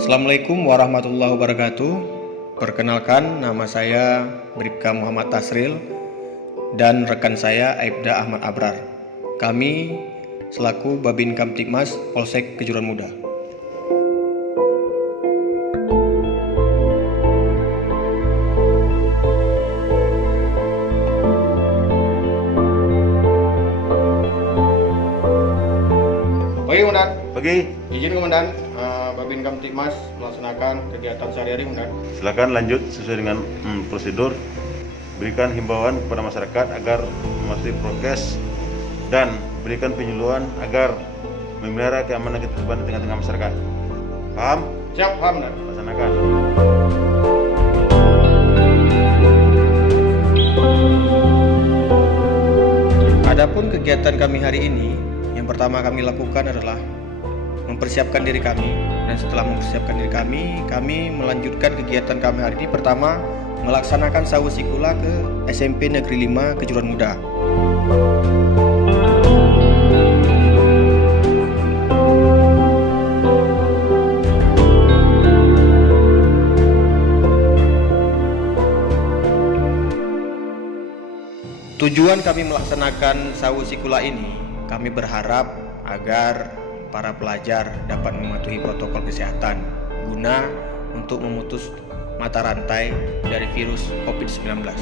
Assalamualaikum warahmatullahi wabarakatuh. Perkenalkan, nama saya Bribka Muhammad Tasril dan rekan saya Aibda Ahmad Abrar. Kami selaku Babin Kamtibmas Polsek Kejuruan Muda. Pagi Komandan. Pagi. Izin Komandan, Babin Kamtibmas melaksanakan kegiatan sehari-hari Komandan. Silakan lanjut sesuai dengan prosedur. Berikan himbauan kepada masyarakat agar mematuhi prokes dan berikan penyuluhan agar memelihara keamanan ketertiban di tengah-tengah masyarakat. Paham? Siap, paham Komandan. Laksanakan. Adapun kegiatan kami hari ini, yang pertama kami lakukan adalah mempersiapkan diri kami, dan setelah mempersiapkan diri kami melanjutkan kegiatan kami hari ini. Pertama, melaksanakan sawu sikula ke SMP Negeri 5 Kejuruan Muda. Tujuan kami melaksanakan sawu sikula ini, kami berharap agar para pelajar dapat mematuhi protokol kesehatan guna untuk memutus mata rantai dari virus COVID-19.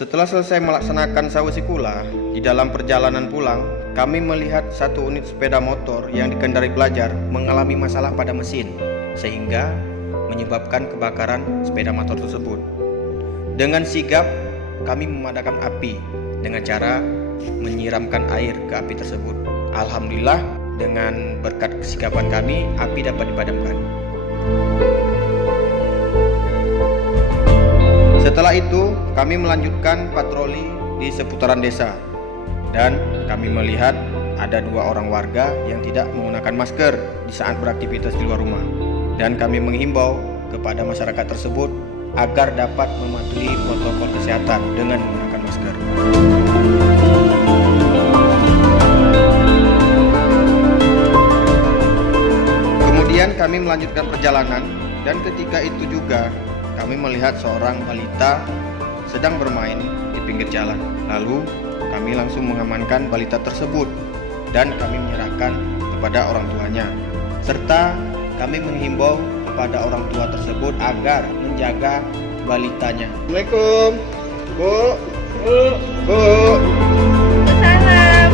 Setelah selesai melaksanakan sawu sikula, di dalam perjalanan pulang, kami melihat satu unit sepeda motor yang dikendarai pelajar mengalami masalah pada mesin, sehingga menyebabkan kebakaran sepeda motor tersebut. Dengan sigap, kami memadamkan api dengan cara menyiramkan air ke api tersebut. Alhamdulillah, dengan berkat kesigapan kami, api dapat dipadamkan. Setelah itu, kami melanjutkan patroli di seputaran desa, dan kami melihat ada 2 orang warga yang tidak menggunakan masker di saat beraktivitas di luar rumah, dan kami menghimbau kepada masyarakat tersebut agar dapat mematuhi protokol kesehatan dengan menggunakan masker. Kemudian kami melanjutkan perjalanan, dan ketika itu juga kami melihat seorang balita sedang bermain di pinggir jalan. Lalu kami langsung mengamankan balita tersebut dan kami menyerahkan kepada orang tuanya, serta kami menghimbau kepada orang tua tersebut agar menjaga balitanya. Assalamualaikum, Bu. Bu. Salam.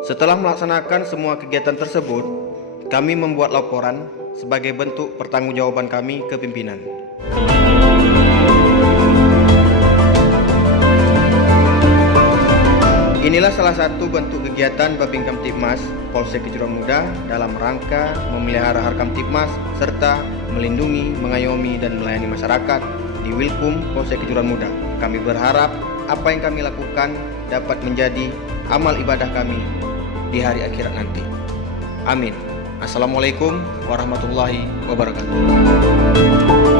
Setelah melaksanakan semua kegiatan tersebut, kami membuat laporan sebagai bentuk pertanggungjawaban kami ke pimpinan. Inilah salah satu bentuk kegiatan Babin Kamtibmas Polsek Kejuruan Muda dalam rangka memelihara Harkamtibmas serta melindungi, mengayomi, dan melayani masyarakat di Wilkum Polsek Kejuruan Muda. Kami berharap apa yang kami lakukan dapat menjadi amal ibadah kami di hari akhirat nanti. Amin. Assalamualaikum warahmatullahi wabarakatuh.